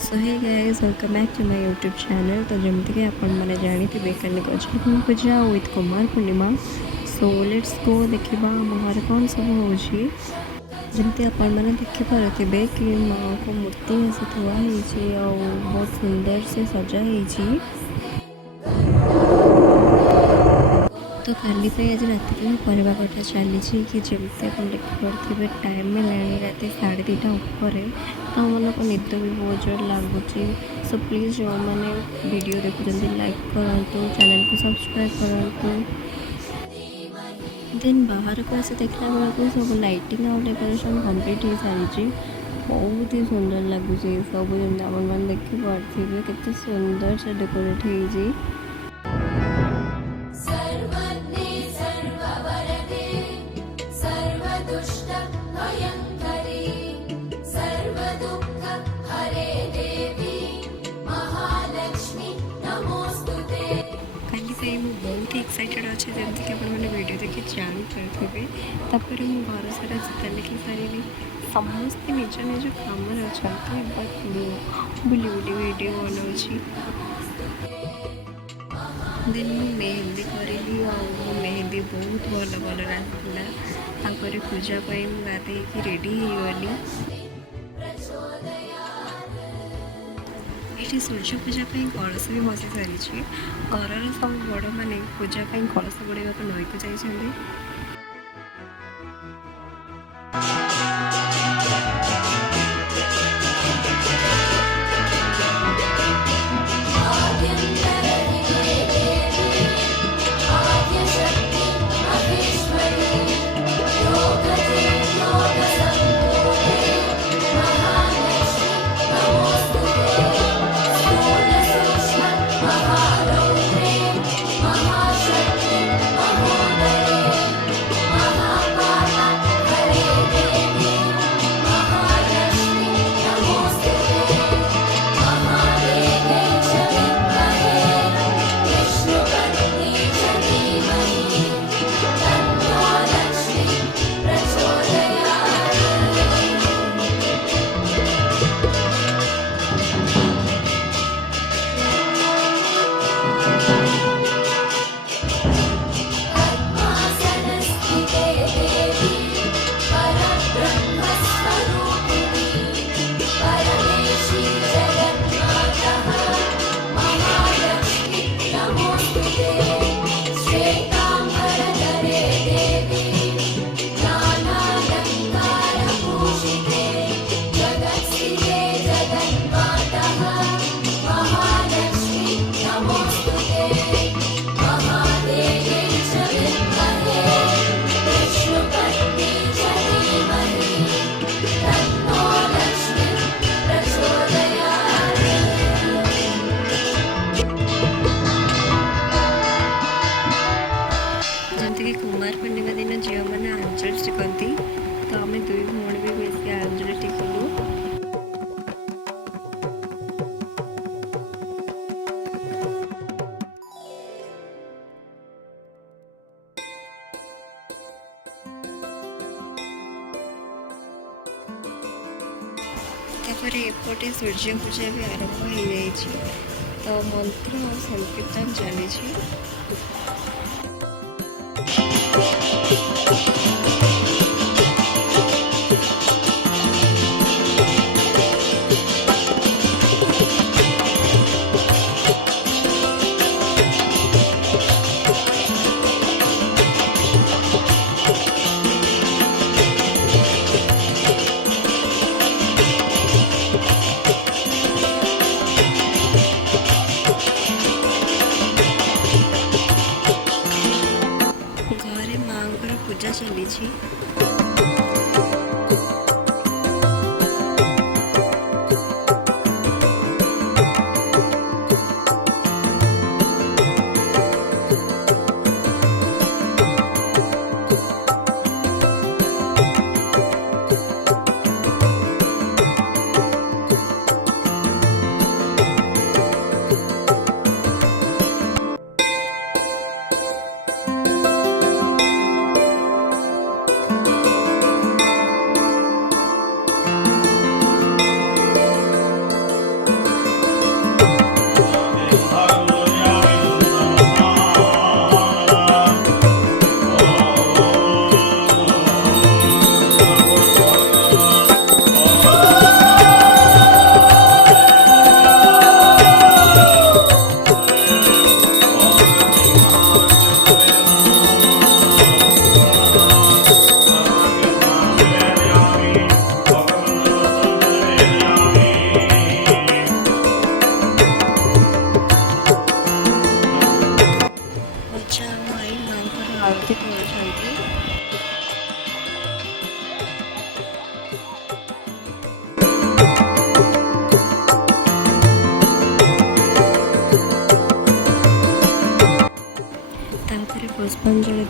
So hey guys welcome back to my YouTube channel. तो जमती कि आपण मैंने जानी काली Gajalakshmi Puja with Kumar Purnima. So let's go देखा घर कौन सब हो जमती आपण मैंने देखिपे कि माँ को मूर्ति आसी थुआई बहुत सुंदर से सजा ही। तो काली आज रात में परिवा कटा चली कि जमती आप देखिपे टाइम में लाणी रात 2:30 ऊपर। तो मन को निद भी बहुत जोर लगुच। सो प्लीज़ जो मैंने वीडियो देखुं लाइक करूँ, चैनल को सब्सक्राइब करूँ। देन बाहर को आसी देखला बेलू सब लाइटिंग आउ डेकोरेशन कम्प्लीट हो सारी। बहुत ही सुंदर लगुच सब जमी आप देखिपे के सुंदर से डेकोरेट हो। बहुत ही एक्साइटेड अच्छे जमी कि आपने वीडियो देखिए जानीपे। तापर मु घर सारा चिता लिखि सारी समस्ते निज निज कम अच्छा बट बुली बुली वीडियो बनाऊँगी। देन मु मेहंदी करी मेहंदी बहुत भल भल आसापर पूजा गाधे रेडी हो गली। ये सूर्य पूजा कलश भी बसी सारी। घर सब बड़ मैंने पूजा कलश बढ़ावा नई को जाइए। कुमार पूर्णिमा दिन झील मैंने आंचल टिकती। तो आम दुई भौणी भी बेस आंचल टिकलु। एपटे सूर्य पूजा भी आरंभ हो जाए। तो मंत्र और संकीर्तन चली।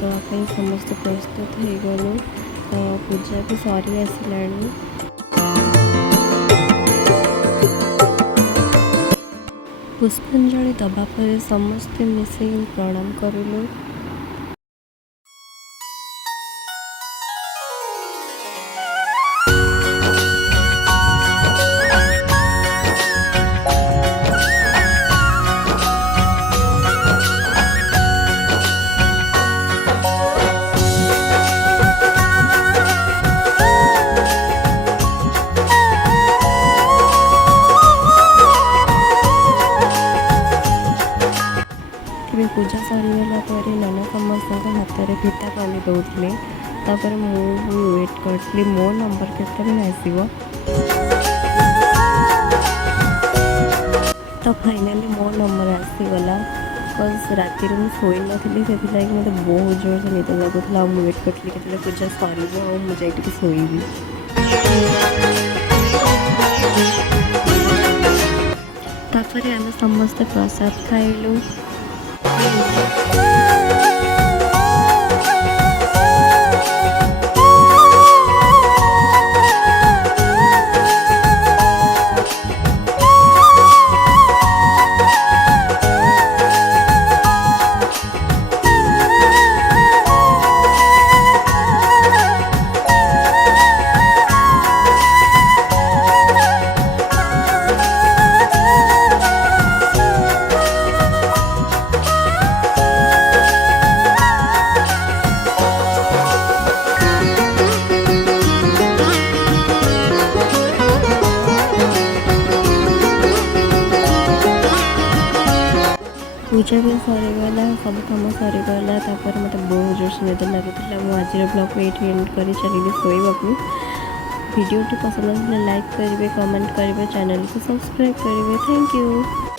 देवाई समस्त प्रस्तुत हो गलु। तो पूजा भी सरी आसला। पुष्पांजलि दबा पर समस्ते मिसे प्रणाम करूँ। पूजा सरीगला नाना समस्त हाथ में फिटा पानी दौले। तापर मुझे वेट करी मो नंबर केतने आसो। तो फाइनाली मो नंबर आसीगला। बिकज राति मुझे शोई नी से मत बहुत जोर से निद लगुला। मुझे वेट करी के पूजा सर मुझे शोबी। तापर आम समस्ते प्रसाद खाइलु। पूजा भी सरीगला, सब कम सरीगला। मत बहुत जोर से निद लगुला। मुझे आज ब्लॉग ये एंड कर चली शोवाक। वीडियो पसंद आसले लाइक करेंगे, कमेंट करेंगे, चैनल को सब्सक्राइब करेंगे। Thank you.